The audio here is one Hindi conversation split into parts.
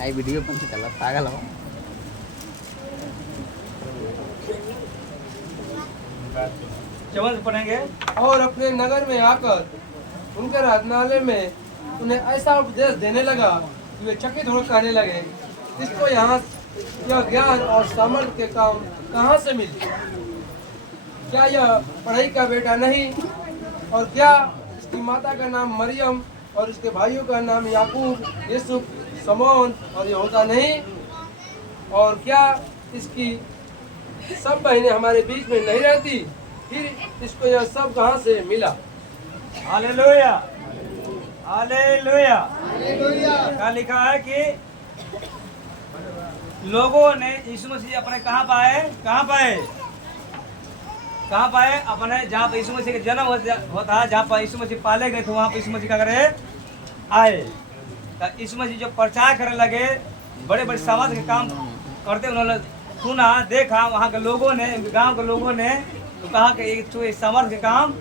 आई वीडियो पण से चला पागल हो। चवन पढ़ेंगे और अपने नगर में आकर उनके आराधनालय में उन्हें ऐसा उपदेश देने लगा कि वे चकित होकर कहने लगे, इसको यहाँ यह ज्ञान और सामर्थ्य के काम कहाँ से मिले? क्या यह पढ़ाई का बेटा नहीं? और क्या इसकी माता का नाम मरियम और इसके भाइयों का नाम याकूब, यूसुफ, शमौन और यहूदा नहीं? और क्या इसकी सब बहनें हमारे बीच में नहीं रहती? फिर इसको यह सब कहाँ से मिला? Hallelujah hallelujah. क्या लिखा है कि लोगों ने यीशु मसीह अपने कहाँ पाए अपने जहाँ पर यीशु मसीह का जन्म होता है, जहाँ पर यीशु मसीह पाले गए थे, वहाँ पर यीशु मसीह क्या करे आए। तो यीशु मसीह जो प्रचार करने लगे, बड़े बड़े समाज के काम करते, उन्होंने सुना देखा, वहाँ के लोगों ने, गांव के लोगों ने तो कहा कि ये सामर्थ्य के काम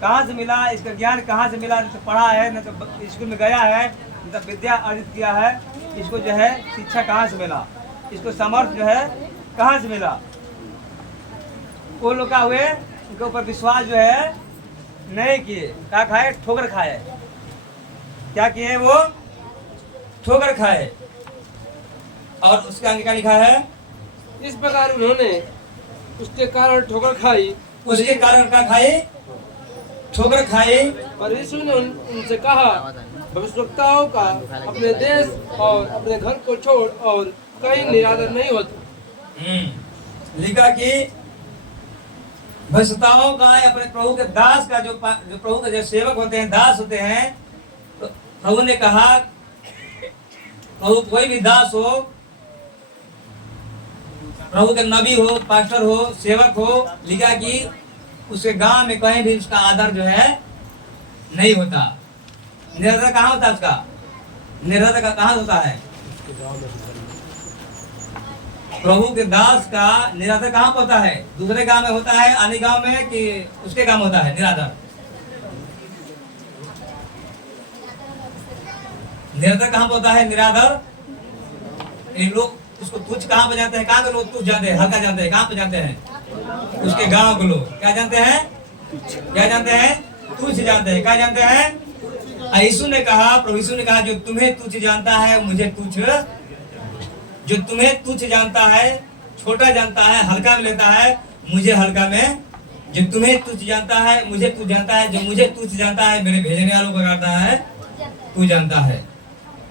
कहाँ से मिला, इसका ज्ञान कहाँ से मिला? न तो पढ़ा है, न तो स्कूल में गया है, न तो विद्या अर्जित किया है, इसको जो है शिक्षा कहाँ से मिला, इसको सामर्थ्य जो है कहाँ से मिला? वो लोग क्या हुए, उनके ऊपर विश्वास जो है नहीं किए। क्या खाए? ठोकर खाए। क्या किए? वो ठोकर खाए। और उसके आगे क्या लिखा है? इस प्रकार उन्होंने उसके कारण ठोकर खाई। उसके कारण क्या खाए? ठोकर खाए। और यीशु ने उनसे कहा, भविष्यवक्ताओं का अपने देश और अपने घर को छोड़ और कहीं निरादर नहीं होता। लिखा कि भविष्यवक्ताओं का अपने प्रभु के दास का जो प्रभु के जो सेवक होते हैं, दास होते हैं, तो प्रभु ने कहा, प्रभु कोई भी दास हो, प्रभु के नबी हो, पास्टर हो, सेवक हो, लिखा कि उसके गांव में कहीं भी उसका आदर जो है नहीं होता। निरादर कहाँ होता है उसका? निरादर का कहाँ होता है? प्रभु के दास का निरादर कहाँ पर होता है? दूसरे गांव में होता है, अन्य गांव में, कि उसके गांव में होता है निरादर? निरादर कहाँ पर होता है? निरादर ये लोग उसको तुच्छ कहाँ पे जानते हैं? कहाँ के लोग तुच्छ जानते हैं, हल्का जानते हैं? कहाँ पे जानते हैं? उसके गांव के लोग क्या जानते हैं? क्या जानते हैं? तुच्छ जानते हैं। क्या जानते हैं? यीशु ने कहा, प्रभु यीशु ने कहा, जो तुम्हें तुच्छ जानता है मुझे तुच्छ, जो तुम्हें तुच्छ जानता है, छोटा जानता है, हल्का में लेता है, मुझे हल्का में, जो तुम्हें तुच्छ जानता है मुझे तुच्छ जानता है, जो मुझे तुच्छ जानता है मेरे भेजने वालों को जानता है, तू जानता है।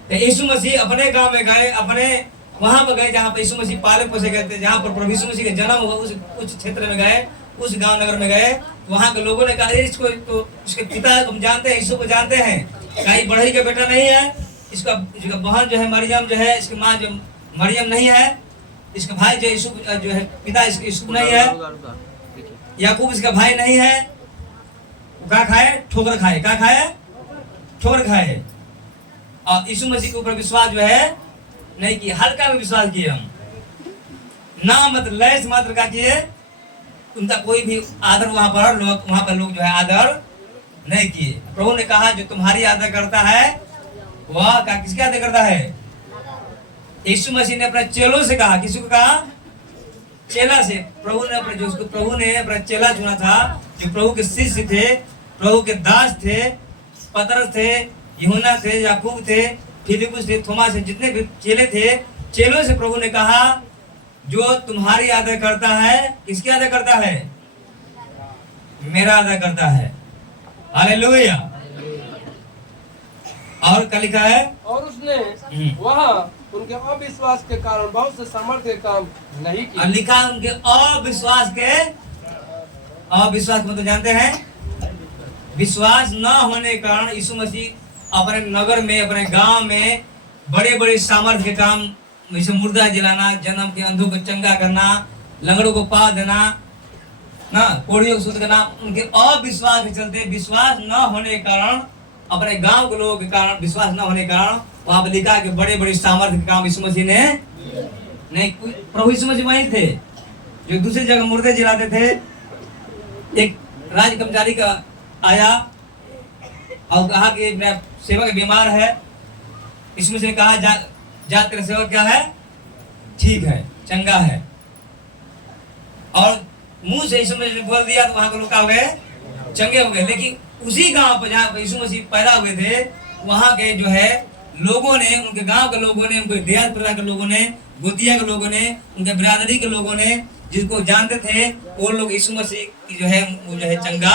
तो यीशु मसीह अपने गांव में गए, अपने वहां पर गए जहाँ पर यीशु मसीह पाले पोसे गए थे, जहाँ पर प्रभु यीशु मसीह का जन्म हुआ, उस क्षेत्र में गए, उस गांव नगर में गए, तो वहाँ के लोगों ने कहा, इसको तो उसके पिता हम जानते हैं, यीशु को जानते हैं, कहीं बढ़ई का बेटा नहीं है, इसका बहन जो है मरियम जो है, इसकी माँ जो मरियम नहीं है, इसका भाई जो यीशु जो है पिता यीशु नहीं है, याकूब इसका भाई नहीं है। वो क्या खाए? ठोकर खाए। क्या खाए? ठोकर खाए। और यीशु मसीह के ऊपर विश्वास जो है नहीं किया, हल्का में विश्वास किए हम, ना मत लैस मात्र का किए, उनका कोई भी आदर वहां पर लोग जो है आदर नहीं किए। प्रभु ने कहा, जो तुम्हारी आदर करता है वह क्या किसकी आदर करता है? यीशु मसीह ने अपने चेलों से कहा, किसी को कहा? चेला से। प्रभु ने अपना चेला चुना था, जो प्रभु के शिष्य थे, प्रभु के दास थे, पतरस थे, यूहन्ना थे, याकूब थे, फिलिपुस थे, थोमा से, जितने भी चेले थे, चेलों से प्रभु ने कहा, जो तुम्हारी आदर करता है, किसकी आदर करता है? मेरा आदर करता है। हालेलुया। और क्या लिखा है? और उसने वहाँ उनके अविश्वास के कारण बहुत से सामर्थ्य के काम नहीं किए। लिखा उनके अविश्वास मतलब जानते हैं? विश्वास न होने के कारण यीशु मसीह अपने नगर में, अपने गांव में बड़े बड़े सामर्थ्य के काम, जैसे मुर्दा जलाना, जन्म के अंधों को चंगा करना, लंगड़ों को पा देना, ना कोढ़ियों को शुद्ध करना, उनके अविश्वास के चलते, विश्वास न होने के कारण, अपने गांव के लोगों के कारण, विश्वास न होने के कारण, वहां पर लिखा कि बड़े बड़े सामर्थ्य के काम यीशु मसीह ने नहीं। प्रभु यीशु मसीह वहीं थे जो दूसरी जगह मुर्दे जलाते थे। एक राज कर्मचारी का आया और कहा कि मेरा सेवक बीमार है। यीशु मसीह ने कहा, जा तेरा सेवक क्या है, ठीक है, चंगा है। और मुंह से यीशु मसीह ने बोल दिया तो वहां के लोग क्या हो गए, चंगे हो गए। लेकिन उसी गांव पर जहाँ यीशु मसीह पैदा हुए थे, वहां के जो है लोगों ने, उनके गांव के लोगों ने, उनके देहात प्रजा के लोगों ने, गोतिया के लोगों ने, उनके बिरादरी के लोगों ने, जिसको जानते थे, वो लोग यीशु मसीह की जो है वो जो है चंगा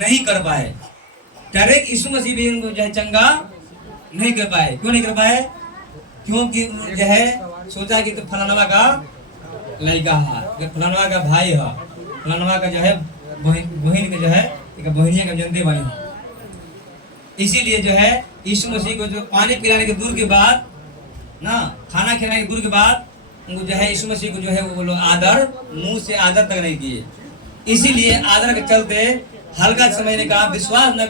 नहीं कर पाए। डायरेक्ट यीशु मसीह भी उनको जो है चंगा नहीं कर पाए। क्यों नहीं कर पाए? क्योंकि जो है सोचा कि तो फलानवा का लड़का है, फलानवा का भाई है, फलानवा का जो है बहन का जो है बहनिया का जनते बनी है। इसीलिए जो है यीशु मसीह को जो पानी पिलाने के दूर के बाद ना, खाना खिलाने के दूर के बाद उनको जो है यीशु मसीह को जो है वो लोग आदर, मुंह से आदर तक नहीं किए। इसीलिए आदर के चलते हल्का समझने का, विश्वास न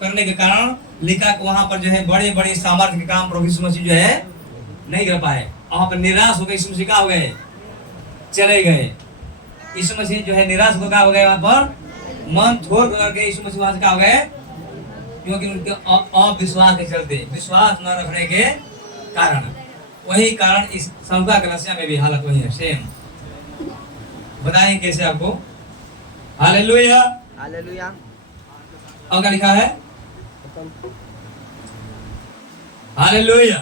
करने के कारण लिखा वहां पर जो है बड़े बड़े सामर्थ्य के काम प्रभु यीशु मसीह जो है नहीं कर पाए। वहां पर निराश होकर यीशु मसीह हो गए, चले गए। यीशु मसीह जो है निराश होकर हो गए, वहां पर मन छोड़ करके यीशु मसीह वहां से हो गए, क्योंकि उनके अविश्वास के चलते, विश्वास न रखने के कारण। वही कारण इस सबका कलसिया में भी हालत वही है, सेम। बताएं कैसे आपको। Hallelujah, hallelujah. और क्या लिखा है? हालेलुया,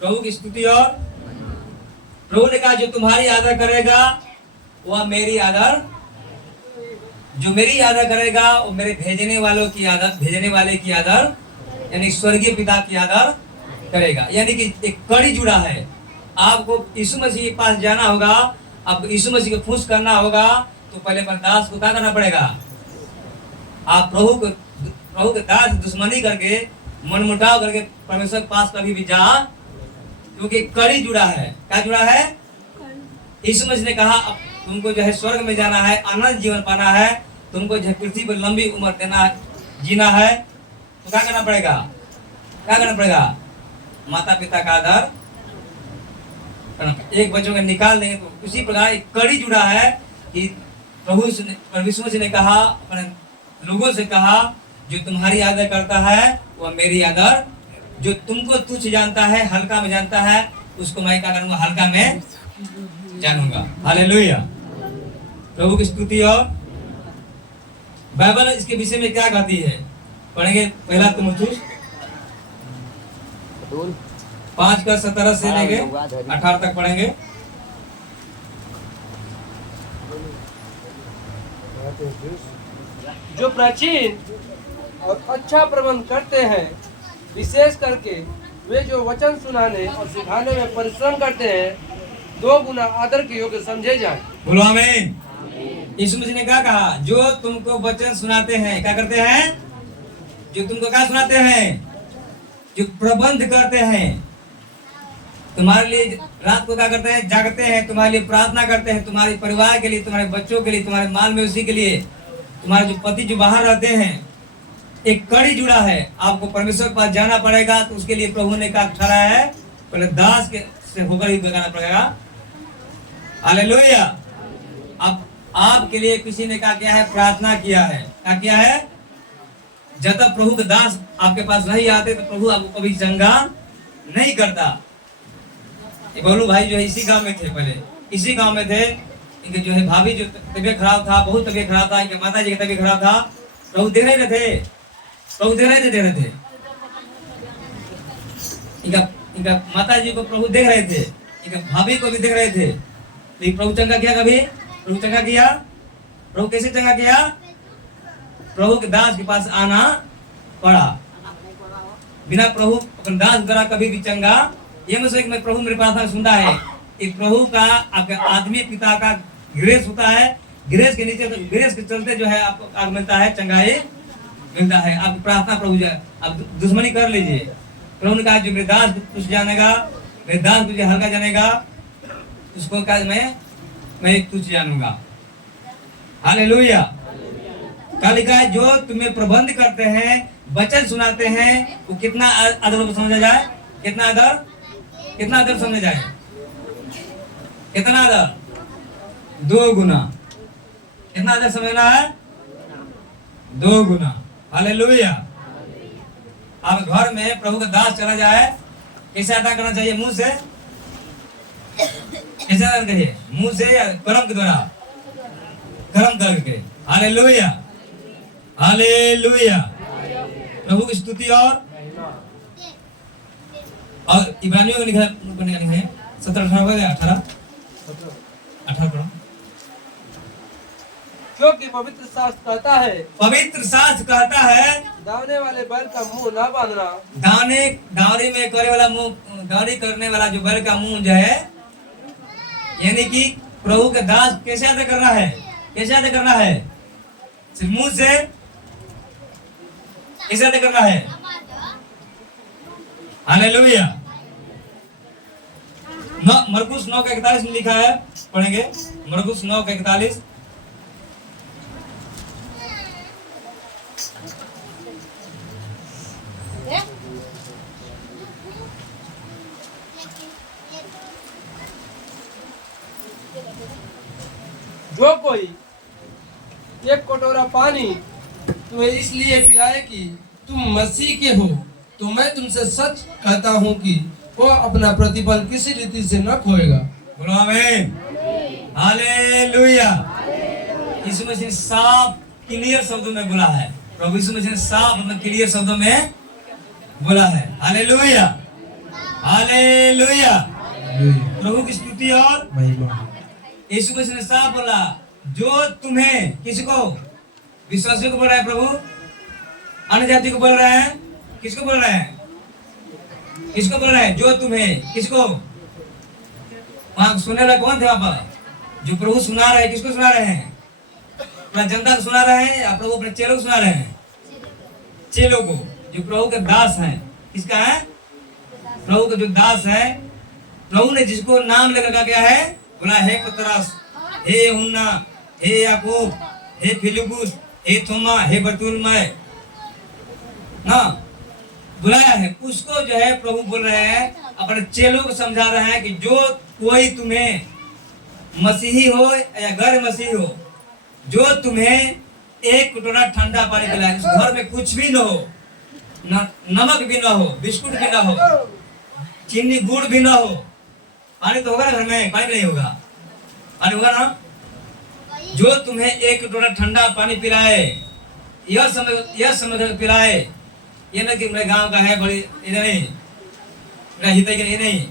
प्रभु की स्तुति। और प्रभु ने कहा जो तुम्हारी आदर करेगा वह मेरी आदर, जो मेरी आदर करेगा वो मेरे भेजने वालों की आदर, भेजने वाले की आदर यानी स्वर्गीय पिता की आदर करेगा। यानी कि एक कड़ी जुड़ा है। आपको यीशु मसीह के पास जाना होगा, आपको यीशु मसीह को खुश करना होगा, तो पहले अपने दास को क्या करना पड़ेगा? आप प्रभु के दास दुश्मनी करके, मनमुटाव करके परमेश्वर के पास कभी भी जा, क्योंकि कड़ी जुड़ा है। क्या जुड़ा है? यीशु मसीह ने कहा अब तुमको जो है स्वर्ग में जाना है, अनंत जीवन पाना है, तुमको जो पृथ्वी पर लंबी उम्र देना, जीना है, तो क्या करना पड़ेगा? क्या करना पड़ेगा? माता पिता का आदर करना। एक बच्चों को निकाल देंगे तो उसी प्रकार एक कड़ी जुड़ा है कि प्रभु यीशु मसीह ने कहा, अपने लोगों से कहा, जो तुम्हारी आदर करता है वह मेरी आदर, जो तुमको तुच्छ जानता है, हल्का में जानता है, उसको मैं क्या करूंगा? हल्का में जानूंगा। हालेलुया, प्रभु की स्तुति। और बाइबल इसके विषय में क्या कहती है पढ़ेंगे। पहला तीमुथियुस 5:17 से लेके 18 तक पढ़ेंगे। जो प्राचीन और अच्छा प्रबंध करते हैं, विशेष करके वे जो वचन सुनाने और सिखाने में परिश्रम करते हैं, 2 गुना आदर के योग्य समझे जाएं। बोलो आमीन। यीशु मसीह ने क्या कहा? जो तुमको वचन सुनाते हैं, क्या करते हैं? जो तुमको क्या सुनाते हैं? जो प्रबंध करते हैं, तुम्हारे लिए रात को क्या करते हैं? जागते हैं, तुम्हारे लिए प्रार्थना करते हैं, तुम्हारे परिवार के लिए, तुम्हारे बच्चों के लिए, तुम्हारे माल में उसी के लिए, तुम्हारे जो पति जो बाहर रहते हैं। एक कड़ी जुड़ा है। आपको परमेश्वर के पास जाना पड़ेगा, तो उसके लिए प्रभु ने क्या ठहराया है? पहले दास के से होकर ही बताना पड़ेगा। हालेलुया। अब आपके लिए किसी ने क्या किया है? प्रार्थना किया है। क्या किया है? जब तक प्रभु के दास आपके पास नहीं आते तो प्रभु आपको कभी चंगा नहीं करता। बोलू भाई जो है इसी गांव में थे, पहले इसी गांव में थे। इनके जो है भाभी जो तबीयत खराब था, बहुत तबीयत खराब था, इनके माता जी की तबीयत खराब था। प्रभु देख रहे थे, प्रभु देख रहे थे। इनका माता जी को प्रभु देख रहे थे, इनके भाभी को भी देख रहे थे। लेकिन प्रभु चंगा किया कभी? प्रभु चंगा किया? प्रभु कैसे चंगा किया? प्रभु के दास के पास आना पड़ा। बिना प्रभु अपने दास द्वारा कभी भी चंगा ये मत सोचिए कि मैं प्रभु मेरे प्रार्थना सुनता है। एक प्रभु का आपके आदमी पिता का ग्रेस होता है। ग्रेस के नीचे तो ग्रेस के चलते जो है आपको मिलता है, चंगाई मिलता है। आपकी प्रार्थना प्रभु जाए, आप दुश्मनी कर लीजिए। प्रभु ने कहा जो मेरे दास को कुछ जानेगा, मेरे दास को जो हल्का जानेगा, उसको कहा मैं तुझ जानूंगा। हालेलुया। क्या लिखा है? जो तुम्हें प्रबंध करते हैं, वचन सुनाते हैं, वो कितना आदर समझा जाए? कितना आदर? कितना आदर समझा जाए? कितना आदर? 2 गुना। कितना आदर समझना है? 2 गुना। हालेलुया। अब घर में प्रभु का दास चला जाए, कैसे अदा करना चाहिए? मुंह से? कैसे अदा करिए? मुंह से या कर्म के द्वारा? कर्म करके। Hallelujah, hallelujah. प्रभु की स्तुति। और इब्रानियों का लिखा है 17-18 पढ़ो। क्योंकि पवित्र शास्त्र कहता है, पवित्र शास्त्र कहता है, दावने वाले बैल का मुंह ना बांधना। दावरी में करे वाला मुंह, दावरी करने वाला जो बैल का मुंह जो है, यानी कि प्रभु के दास कैसे अदा करना है? कैसे अदा करना है? सिर्फ मुंह से? कैसे अदा करना है? हालेलुया। मरकुस 9:41 में लिखा है, पढ़ेंगे। मरकुस 9:41। जो कोई एक कटोरा पानी तुम्हें इसलिए पिलाए कि तुम मसीह के हो, तो मैं तुमसे सच कहता हूँ कि वो अपना प्रतिफल किसी रीति से न खोएगा। बोलो आमीन, हालेलुया। यीशु मसीह ने साफ क्लियर शब्दों में बोला है। प्रभु यीशु मसीह ने साफ क्लियर शब्दों में बोला है। Hallelujah, hallelujah. प्रभु की स्तुति और महिमा। यीशु मसीह ने साफ बोला, जो तुम्हें, किसको? विश्वासियों को बोल रहा है प्रभु, अन्य जाति को बोल रहा है, किसको बोल रहा है? किसको बोल रहा है? जो तुम्हें, किसको? वहां सुनने वाला कौन थे? वहां पर जो प्रभु सुना रहे, किसको सुना रहे हैं? अपना जनता को सुना रहे हैं या प्रभु अपने चेलों को सुना रहे हैं? चेलों को, जो प्रभु के दास हैं। किसका है? प्रभु के जो दास है। प्रभु ने जिसको नाम लेकर कहा गया है, बोला, हे पतरस, हे यूहन्ना, हे याकूब, हे फिलिपुस, हे थोमा, हे बरतुलमै, ना बुलाया है। उसको जो है प्रभु बोल रहे हैं, अपने चेलों को समझा रहे हैं कि जो कोई तुम्हें मसीही हो या गैर मसीही हो, जो तुम्हें एक कटोरा ठंडा पानी पिलाए, उस घर में कुछ भी न हो, नमक भी ना हो, बिस्कुट भी ना हो, चीनी गुड़ भी ना हो, पानी तो होगा ना घर में? पानी नहीं होगा, पानी होगा ना? जो तुम्हें एक कटोरा ठंडा पानी पिलाए, यह समझ पिलाए, ये ना कि मेरे गांव का है, बड़ी ये नहीं, मेरा हित ये नहीं,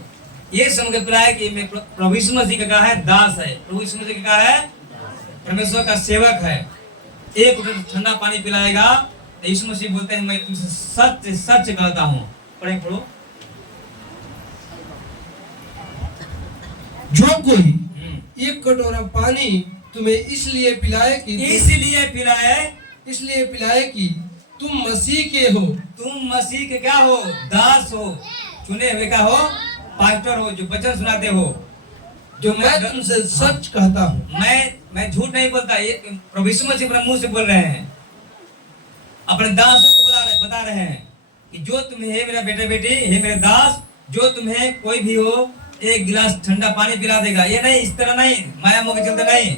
ये समझ के पिलाए कि मैं प्रभु यीशु मसीह का है दास है, प्रभु यीशु मसीह का है परमेश्वर का सेवक है। एक कटोरा ठंडा पानी पिलाएगा, यीशु मसीह बोलते हैं, मैं तुमसे सच सच कहता हूँ। पढ़ो। जो कोई एक कटोरा पानी तुम्हें इसलिए पिलाए कि तुम मसीह के हो, तुम मसीह के क्या हो? दास हो, चुने हुए का हो, पास्टर हो, जो वचन सुनाते हो। जो मैं तुमसे सच कहता हूँ। मैं झूठ नहीं बोलता, ये प्रभु यीशु मसीह अपने मुंह से बोल रहे हैं, अपने दासों को बता रहे हैं कि जो तुम्हें, हे मेरा बेटा बेटी, हे मेरे दास, जो तुम्हें कोई भी हो एक गिलास ठंडा पानी पिला देगा। ये नहीं, इस तरह नहीं, माया मोह के चलते नहीं,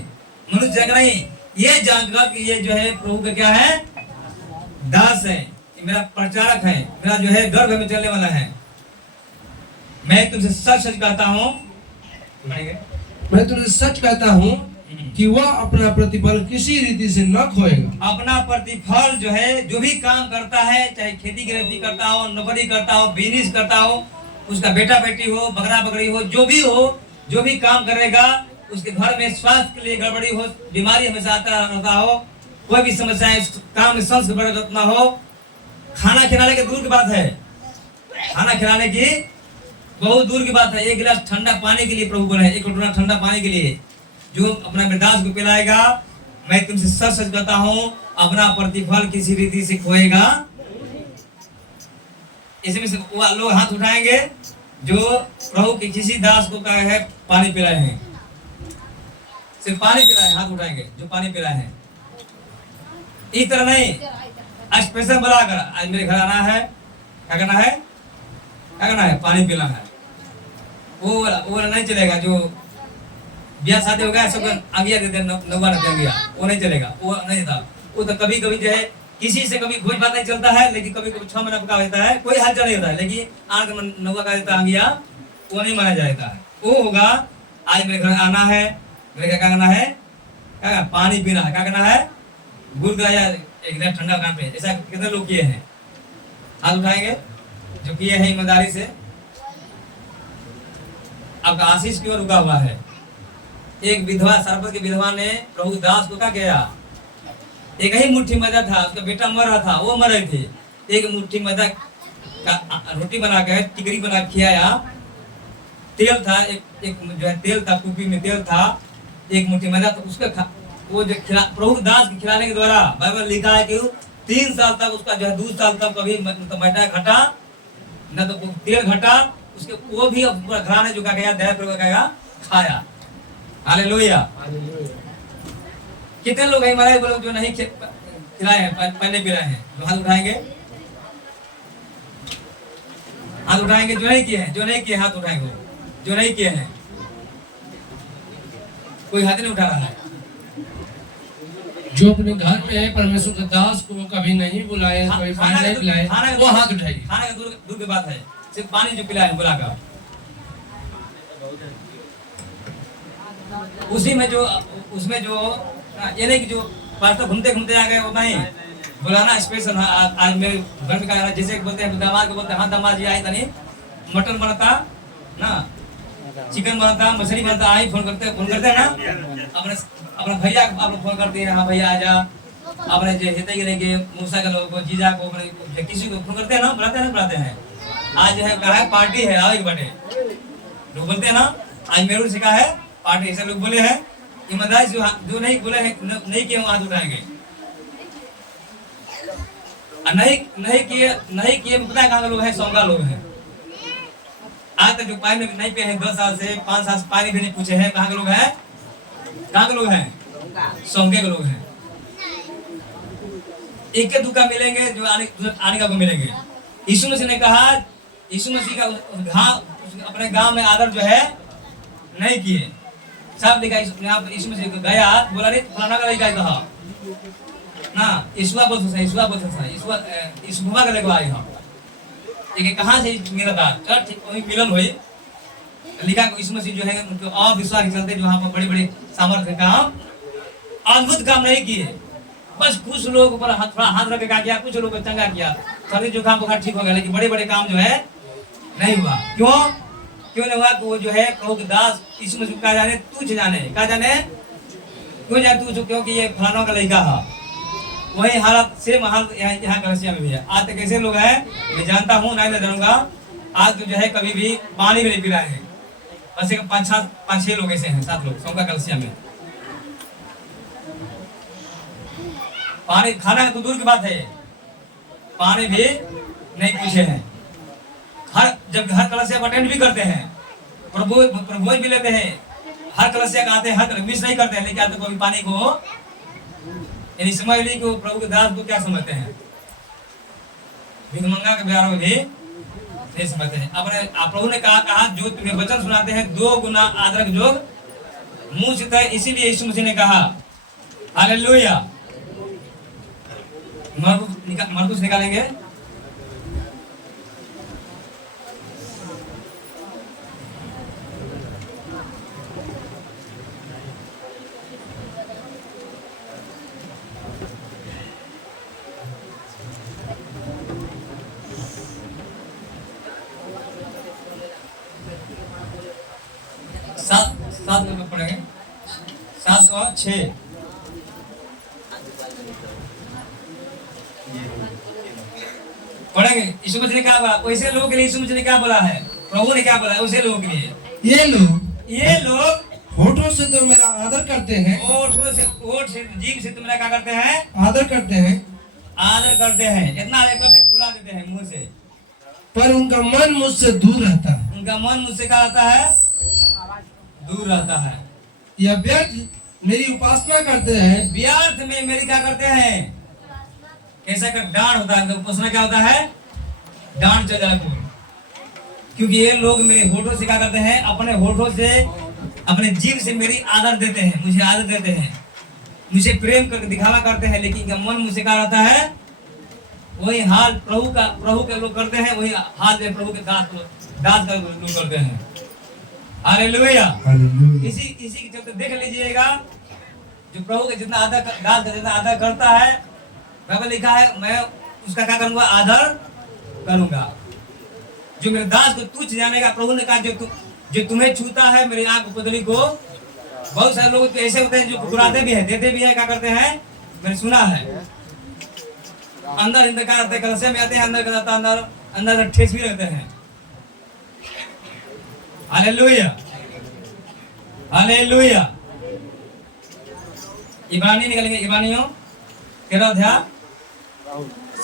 मनुष्य जग नहीं, ये जानकर कि ये जो है प्रभु का क्या है? दास है, मेरा प्रचारक है, मेरा जो है गर्भ में चलने वाला है। मैं तुमसे सच सच कहता हूँ, मैं तुमसे सच कहता हूँ कि वह अपना प्रतिफल किसी रीति से न खोएगा। अपना प्रतिफल जो है, जो भी काम करता है, चाहे खेती गृहस्थी करता हो, नौकरी करता हो, बिजनेस करता हो, उसका बेटा बेटी हो, बकरा बकरी हो, जो भी काम करेगा, उसके घर में स्वास्थ्य के लिए गड़बड़ी हो, बीमारी हमेशा आता रहता हो, कोई भी समस्या है, काम में संस ना हो, खाना खिलाने की दूर की बात है, खाना खिलाने की बहुत दूर की बात है। एक गिलास ठंडा पानी के लिए प्रभु बोला है, एक कटोरा ठंडा पानी के लिए जो अपना दास को पिलाएगा, मैं तुमसे सच सच कहता हूँ, अपना प्रतिफल किसी रीति से खोएगा। इसमें से लोग हाथ उठाएंगे जो प्रभु के किसी दास को कहा है पानी पिलाए हैं, सिर्फ पानी पिलाए, हाथ उठाएंगे जो पानी पिलाए हैं। इस तरह नहीं, स्पेशल बुलाकर आज मेरे घर आना है, क्या करना है? क्या करना है? पानी पीना है। वो नहीं चलेगा। जो ब्याह शादी हो गया सब आज्ञा देते, नौवा रहते गया, वो नहीं चलेगा, वो नहीं था। वो तो कभी कभी जो है किसी से कभी भोज भात नहीं चलता है, लेकिन कभी कभी 6 महीना पका होता है, कोई हलचल नहीं होता है, लेकिन आग नौवा का देता गया वो नहीं माना जाता है। वो होगा आज मेरे घर आना है, मेरे क्या करना है, क्या पानी पीना है, क्या करना है, गुड़ का या एकदम ठंडा काम पे। ऐसा कितने लोग किए हैं, हाथ उठाएंगे जो किए हैं ईमानदारी से। आपका आशीष की ओर रुका हुआ है। एक विधवा, सरपत की विधवा ने प्रभु दास को क्या किया, एक ही मुट्ठी मैदा था, उसका बेटा मर रहा था, वो मर रहे थे, एक मुट्ठी मैदा का रोटी बना के टिकरी बना खिलाया, तेल था एक जो है तेल था, कुपी में तेल था, एक मुट्ठी मैदा, तो उसका वो जो प्रभु दास के खिलाने के द्वारा बाइबल लिखा है कि 3 साल तक उसका जो है 2 साल तक कभी मतलब मैदा घटा न तो तेल घटा, उसके वो भी पूरा घराने जो गया दया प्रभु गया खाया। हालेलुया। कितने लोग हैं हमारे लोग जो नहीं खिलाए हैं, पहले पिलाए हैं, जो हाथ उठाएंगे, हाथ उठाएंगे जो नहीं किए हैं, जो नहीं किए हाथ उठाएंगे, जो नहीं किए हैं। कोई हाथ नहीं उठा रहा है। जो अपने घर पे है परमेश्वर के दास को कभी नहीं बुलाए, कोई पानी नहीं पिलाए, वो हाथ उठाइए। खाना का दूर की बात है, सिर्फ पानी जो पिलाए बुलाकर, उसी में जो उसमें जो ये नहीं कि जो पास्ता घूमते घूमते आ गए, वो नहीं बुलाना स्पेशल। आज मेरे घर में कहा, जैसे बोलते हैं दामाद को बोलते हैं, हाँ दामाद जी आए तनी, मटन बनता ना, चिकन बनता, मछली बनता, आई फोन करते हैं ना, अपने भैया आप लोग फोन करते हैं, हाँ भैया आजा, अपने जो हेते के मूसा के लोगों को, जीजा को, अपने किसी को फोन करते हैं ना, बुलाते हैं। आज जो है कहा पार्टी है, आओ एक बटे लोग बोलते हैं ना, आज मेरू से कहा है पार्टी, ऐसे लोग बोले हैं। ईमानदारी जो नहीं बोले हैं, नहीं किए हाथ उठाएंगे, नहीं किए पता है कहाँ लोग हैं, सौंगा लोग हैं। आज तक जो पानी नहीं पिए हैं 10 साल से 5 साल से पानी भी नहीं पूछे हैं, कहाँ के लोग हैं, कहाँ के लोग हैं, सौंगे के लोग हैं। एक के दुका मिलेंगे जो आने का को मिलेंगे। यीशु मसीह ने कहा, यीशु मसीह का अपने गांव में आदर जो है नहीं किए, सब लिखा यीशु मसीह को गया, बोला नहीं फलाना का लड़का कहा ना, ईश्वा बोल ईश्वा का लड़का आई हम, ये कहाँ से मिला था, चल ठीक वही मिलन हुई। लिखा यीशु मसीह जो है उनको अविश्वास के चलते जो वहाँ पर बड़े बड़े सामर्थ्य काम, अद्भुत काम नहीं किए, बस कुछ लोग ऊपर हाथ रख के किया, कुछ लोग को चंगा किया, सर्दी जुकाम बुखार ठीक हो गया, लेकिन बड़े बड़े काम जो है नहीं हुआ। क्यों नहीं हुआ? वो जो है प्रभु के दास यीशु मसीह का जाने, तुझ जाने, क्या जाने, क्यों जाने तू, क्योंकि ये फलाना का लड़का है। वही हालत सेम हालत यहाँ कलसिया में भी है। आज तक ऐसे लोग हैं, मैं जानता हूँ, नहीं जानूंगा, आज तो जो है कभी भी पानी भी नहीं पी रहे हैं, बस 5-6 लोग ऐसे हैं, 7 लोग सौंका कलसिया में। पानी खाना तो दूर की बात है, पानी भी नहीं पूछे हैं। जब हर कलसिया अटेंड भी करते हैं, प्रभु भी लेते हैं, हर कलसिया का आते हैं, हर मिस नहीं करते हैं, लेकिन आते कभी पानी को यानी समझ ली कि प्रभु के दास को क्या समझते हैं, भिखमंगा के प्यारों में भी नहीं समझते हैं। अपने प्रभु ने कहा जो तुम्हें वचन सुनाते हैं 2 गुना आदरक जोग मुंह से था, इसीलिए यीशु मसीह ने कहा हालेलुया। मरकुस निकालेंगे, सात लोग पढ़ेंगे, 7 और 6 पढ़ेंगे। यीशु मसीह ने क्या बोला, वैसे लोगों के लिए यीशु मसीह ने क्या बोला है, प्रभु ने क्या बोला है, वैसे लोगों के लिए, ये लोग होठों से तो मेरा आदर करते हैं, होठ से जीभ से तुम्हारा क्या करते हैं, आदर करते हैं, इतना करते खुला देते हैं मुंह से, पर उनका मन मुझसे दूर रहता है। उनका मन मुझसे क्या रहता है, दूर रहता है। यह व्यर्थ मेरी उपासना करते हैं, व्यर्थ में मेरी क्या करते हैं, कैसा का डांट होता है, उपासना क्या होता है, डांट चल जाए, क्योंकि ये लोग मेरे होठों से क्या करते हैं, अपने होठों से, अपने जीभ से मेरी आदर देते हैं, मुझे आदर देते हैं, मुझे प्रेम करके दिखावा करते हैं, लेकिन इनका मन मुझसे क्या रहता है, वही हाल प्रभु के लोग करते हैं, वही हाल में प्रभु के दास का लोग करते हैं। हालेलुया। इसी के चलते देख लीजिएगा, जो प्रभु के जितना आदर, दास का जितना आदर करता है, बाइबल लिखा है मैं उसका क्या करूंगा, आदर करूंगा। जो मेरे दास को तुच्छ जानेगा, प्रभु ने कहा जो तुम्हें छूता है मेरी आंख पुतली को। बहुत सारे लोग तो ऐसे होते हैं जो ठुकराते भी हैं, देते भी हैं, क्या करते हैं, मैंने सुना है। अंदर क्या करते हैं, कलशे में आते हैं, अंदर ठेस भी रहते हैं। Hallelujah, hallelujah. इब्रानी निकलेंगे, इब्रानियों 13 अध्याय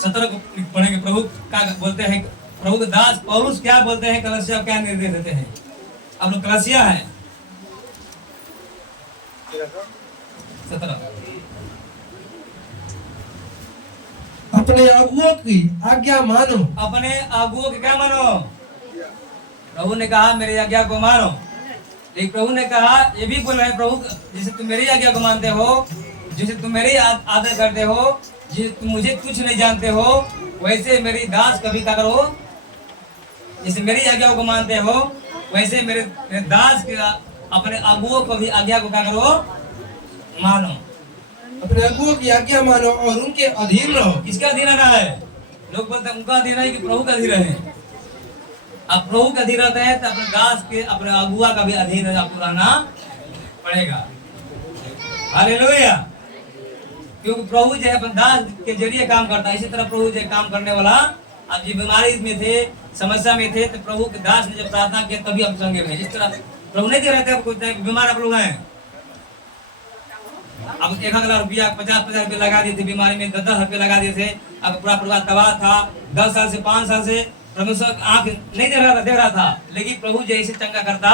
17 को पढ़ेंगे। प्रभु क्या बोलते हैं, प्रभु के दास पौलुस क्या बोलते हैं, कलसिया क्या निर्देश देते हैं। अब लोग कलसिया है 17। अपने अगुओं की आज्ञा मानो। अपने अगुओं की क्या मानो। प्रभु ने कहा मेरी आज्ञा को मानो। लेकिन प्रभु ने कहा ये भी बोल रहे हैं, प्रभु जैसे तुम मेरी आज्ञा को मानते हो, जैसे तुम मेरी आदर करते हो, जैसे तुम मुझे कुछ नहीं जानते हो, वैसे मेरी दास कभी क्या करो। जैसे मेरी आज्ञा को मानते हो, वैसे मेरे दास के अपने अगुओं को भी आज्ञा को क्या करो, मानो। अपने अगुओं की आज्ञा मानो और उनके अधीन रहो। किसका अधीन रहना है। लोग बोलते हैं उनका अधीन है कि प्रभु का अधीन है। अब प्रभु का अधीन रहते हैं तो अपने दास के, अपने अगुआ का भी अधीन आपको रहना पड़ेगा। हालेलुया। क्योंकि प्रभु जो है अपने दास के जरिए काम करता है। इसी तरह प्रभु जो काम करने वाला, अब जो बीमारी में थे, समस्या में थे, तो प्रभु के दास ने जब प्रार्थना किया तभी आप संगे में। इस तरह प्रभु नहीं दे रहे थे आपको, बीमार आप लोग हैं। अब 1,00,000 रुपया 50,000 रुपये लगा दिए थे बीमारी में, 10,000 रुपये लगा दिए थे। अब पूरा परिवार तबाह था। 10 साल से 5 साल से परमेश्वर आंख नहीं दे रहा था। लेकिन प्रभु जैसे चंगा करता,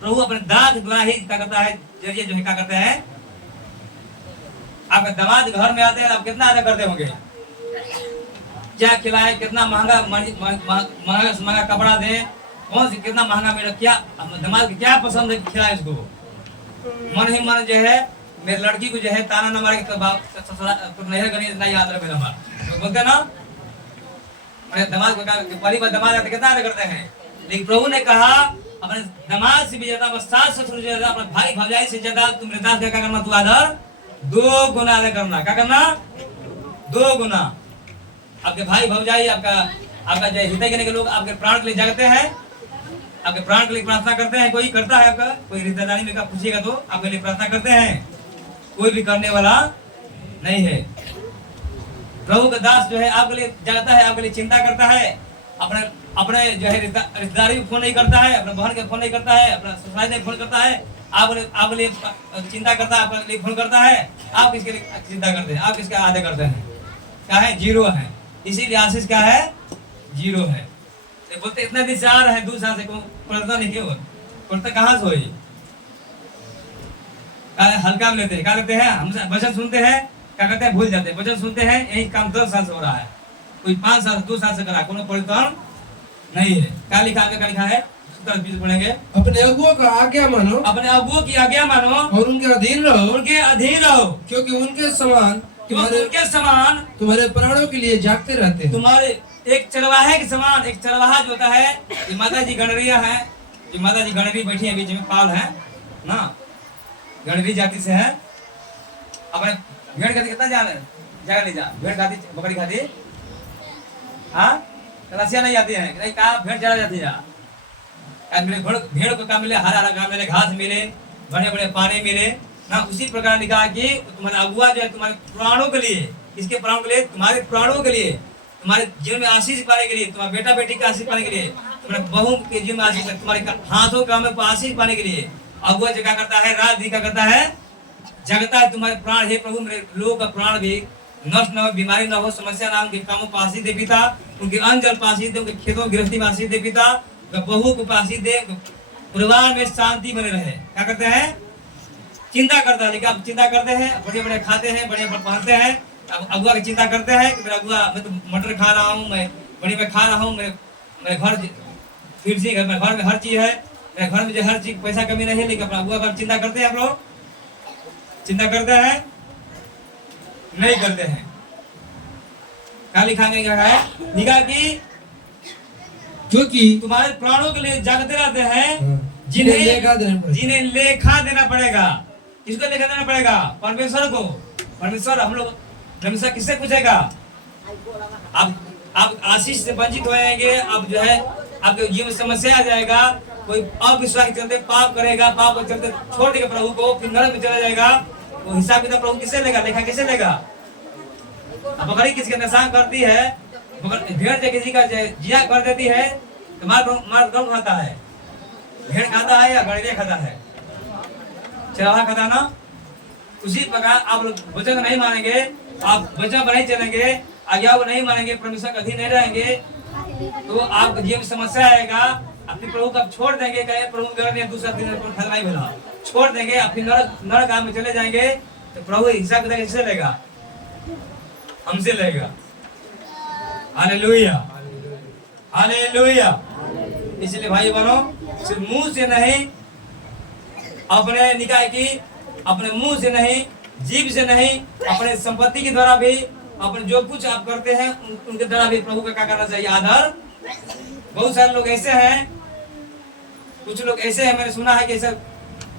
प्रभु अपने दास द्वारा ही क्या करता है, जरिए जो है क्या करते हैं। आपके दामाद घर में आते हैं, आप कितना आदर करते होंगे, क्या खिलाए, कितना महंगा कपड़ा दे, कौन सी कितना महंगा मेरा क्या दामाद को क्या पसंद है खिलाए उसको। मन ही मन जो है मेरी लड़की को जो है ताना न मारे तो बाप नहीं करनी, नहीं याद रहे मेरा तो बोलते ना मेरे दामाद को पहली बार दामाद आते कितना आदर करते हैं। लेकिन प्रभु ने कहा अपने दामाद से भी ज्यादा, सास ससुर से ज्यादा, अपने भाई भौजाई से ज्यादा तुम मेरे दास का क्या करना, तू आदर 2 गुना आदर करना। क्या करना, 2 गुना। आपके भाई भौजाई, आपका जो हृदय के लोग आपके प्राण के लिए जागते हैं, आपके प्राण के लिए प्रार्थना करते हैं। कोई करता है आपका, कोई रिश्तेदारी में पूछिएगा तो आपके लिए प्रार्थना करते हैं, कोई भी करने वाला नहीं है। प्रभु का दास जो है आपके लिए जागता है, आपके लिए चिंता करता है। अपने जो है रिश्तेदारी में फोन नहीं करता है, अपने बहन के फोन नहीं करता है, अपना ससुराल में फोन करता है, आपके लिए चिंता करता है, आपके लिए फोन करता है। आप किसके लिए चिंता करते हैं, आप किसका आदर करते हैं, क्या है, 0 है। इसीलिए आशीष क्या है, 0 है। तो बोलते इतना दिन से आ रहे हैं, 2 साल से पढ़ता नहीं क्यों, पढ़ता कहाँ से हो। हल्का में लेते हैं, क्या करते हैं, हमसे वचन सुनते हैं, क्या करते हैं, भूल जाते हैं। वचन सुनते हैं, यही काम 10 साल से हो रहा है, कोई 5 साल 2 साल से करा, कोई परिवर्तन नहीं है। क्या लिखा है, क्या लिखा है, पढ़ेंगे। अपने अगुओं का आज्ञा मानो, अपने अगुओं की आज्ञा मानो और उनके अधीन रहो, उनके अधीन रहो, क्योंकि उनके समान तुम्हारे प्राणों के लिए जागते रहते हैं। तुम्हारे एक चरवाहे के समान, एक चरवाहा जो होता है, ये माता जी गणरिया है, जो माता जी गणरी बैठी है बीच में, पाल है ना, गणरी जाति से है। अपने भेड़ खाती कितना जगह ले जा, भेड़ खाती, बकरी खाती, हाँ कलसिया नहीं आती है, नहीं कहा भेड़ चला जाती है। भेड़ को क्या मिले, हरा हरा घास मिले, घास मिले, बड़े बड़े पानी मिले ना। उसी प्रकार लिखा कि तुम्हारा अगुआ जो है तुम्हारे प्राणों के लिए, किसके प्राणों के लिए, तुम्हारे प्राणों के लिए, तुम्हारे जीवन में आशीष पाने के लिए, तुम्हारे बेटा बेटी का आशीष पाने के लिए, तुम्हारे बहू के जीवन में आशीष, तुम्हारे हाथों काम में आशीष पाने के लिए अगुआ जो क्या करता है, रात दिन क्या करता है, जगता है तुम्हारे प्राण। हे प्रभु मेरे लोगों का प्राण भी नष्ट न हो, बीमारी न हो, समस्या ना, उनके कामों पर आशीष दे पिता, उनके अन्न जल पर आशीष दे, उनके खेतों गृहस्थी में आशीष दे पिता, बहू को आशीष दे, परिवार में शांति बने रहे। क्या करते हैं, चिंता करता है। लेकिन आप चिंता करते हैं, बड़े बड़े खाते हैं, बड़े बड़े पहनते हैं, अब अगुआ की चिंता करते हैं कि मेरा अगुआ, मैं तो मटर खा रहा हूँ, मैं बड़ी में खा रहा हूँ, मेरे घर फिर से घर में हर चीज है, मेरे घर में जो हर चीज पैसा कमी नहीं है। लेकिन अपना अगुआ पर चिंता करते हैं, आप लोग चिंता करते हैं, नहीं करते हैं। क्या लिखा है? लिखा कि क्योंकि तुम्हारे प्राणों के लिए जागते रहते हैं, जिन्हें लेखा देना पड़ेगा। जिन्हें लेखा देना पड़ेगा। किसको लेखा देना पड़ेगा? परमेश्वर को। परमेश्वर हम लोग हमेशा किससे पूछेगा? आप आशीष से वंचित होएंगे, अब जो है आपके जीवन में समस्या आ जाएगा। कोई अविश्वास के चलते पाप करेगा, पाप के चलते छोड़ देगा प्रभु को, फिर नरक में चला जाएगा। तो हिसाब किताब प्रभु किससे लेगा? लेखा किससे लेगा? बकरी किसके नुकसान करती है, भेड़ किसी का जिया कर देती है, तो मार कौन खाता है? भेड़ खाता है या गड़िया खाता है? चरवाहा खाता ना। उसी प्रकार आप लोग वचन नहीं मानेंगे, आप वचन पर नहीं चलेंगे, आज्ञा को नहीं मानेंगे, परमेश्वर के अधीन नहीं रहेंगे, तो आपके जीवन में समस्या आएगा। अपने प्रभु का छोड़ देंगे, कहे प्रभु कर दूसरा दिन खत्म नहीं मिला, छोड़ देंगे, आप फिर नरक काम में चले जाएंगे। तो प्रभु हिसाब किताब किससे लेगा? हमसे लेगा। Hallelujah, hallelujah. इसलिए भाई बनो, सिर्फ मुंह से नहीं, अपने निकाय की, अपने मुंह से नहीं, जीभ से नहीं, अपने संपत्ति के द्वारा भी, अपने जो कुछ आप करते हैं उनके द्वारा भी प्रभु का क्या करना चाहिए? आदर। बहुत सारे लोग ऐसे हैं, कुछ लोग ऐसे हैं, मैंने सुना है कि ऐसा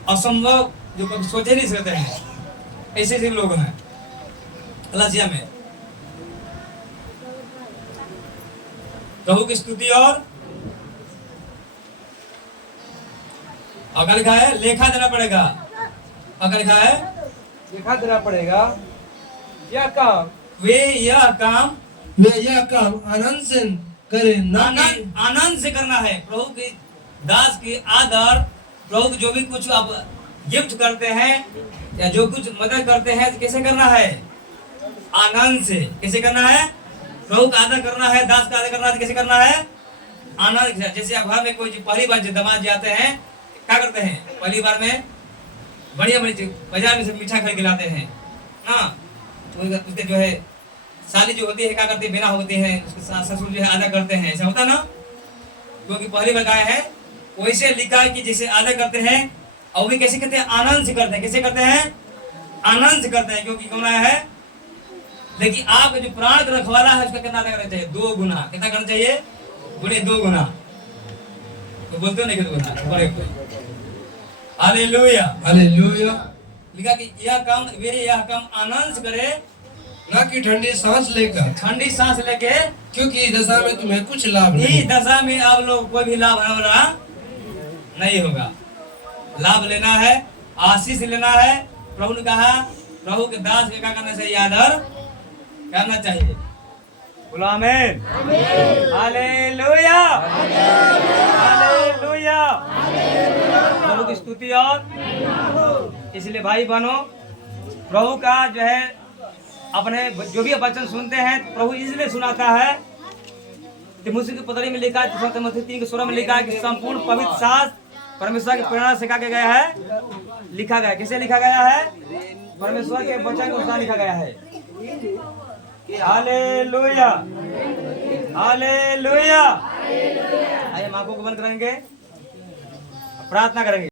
असंभव जो कभी सोचे नहीं सकते हैं, ऐसे ऐसे लोग हैं कलीसिया में। प्रभु की स्तुति। और क्या लिखा है? लेखा देना पड़ेगा। क्या लिखा है? लेखा देना पड़ेगा। यह काम वे यह काम आनंद से करे, ना आनंद से करना है। प्रभु की दास की आदर, प्रभु को जो भी कुछ आप गिफ्ट करते हैं या जो कुछ मदद करते हैं, तो कैसे करना है? आनंद से। कैसे करना है? प्रभु का आदर करना है, दास का आदर करना है, कैसे करना है? आनंद से। जैसे आप घर में कोई पहली बार जो दामाद जाते हैं, क्या करते हैं? पहली बार में बढ़िया बढ़िया बाजार में से मीठा खरीद के लाते हैं ना, तो उसके जो है साली जो होती है क्या करती है? बिना होती है, उसके ससुर जो है आदर करते हैं, ऐसा होता ना, क्योंकि पहली बार गाय है। वैसे लिखा है कि जैसे आदर करते हैं, और भी कैसे करते हैं? आनंद से करते हैं। कैसे करते हैं? आनंद से करते हैं, क्योंकि कौन है? लेकिन आप जो प्राण का रखवाला है उसका कितना करना चाहिए? 2 गुना। कितना करना चाहिए? बोले 2 गुना। तो बोलते हो नहीं कि 2 गुना बड़े। Hallelujah, hallelujah. लिखा कि यह काम आनंद से करे, ना कि ठंडी सांस लेकर, ठंडी सांस लेके, क्योंकि इस दशा में तुम्हें कुछ लाभ नहीं। इस दशा में आप लोग कोई भी लाभ वाला नहीं होगा। लाभ लेना है, आशीष लेना है। प्रभु ने कहा, प्रभु के दास के क्या करना चाहिए? आदर करना चाहिए। बोलो आमीन, हालेलुया, हालेलुया। प्रभु की स्तुति। और इसलिए भाई बहनों, प्रभु का जो है अपने जो भी वचन सुनते हैं, प्रभु इसलिए सुनाता है। तिमुथियुस की पत्री में लिखा है, 3:16 में लिखा है कि संपूर्ण पवित्र शास्त्र परमेश्वर की प्रेरणा से क्या गया है? लिखा गया। कैसे लिखा गया है? परमेश्वर के वचन के अनुसार लिखा गया है। Hallelujah, hallelujah. आइए हम आंखों को बंद करेंगे, प्रार्थना करेंगे।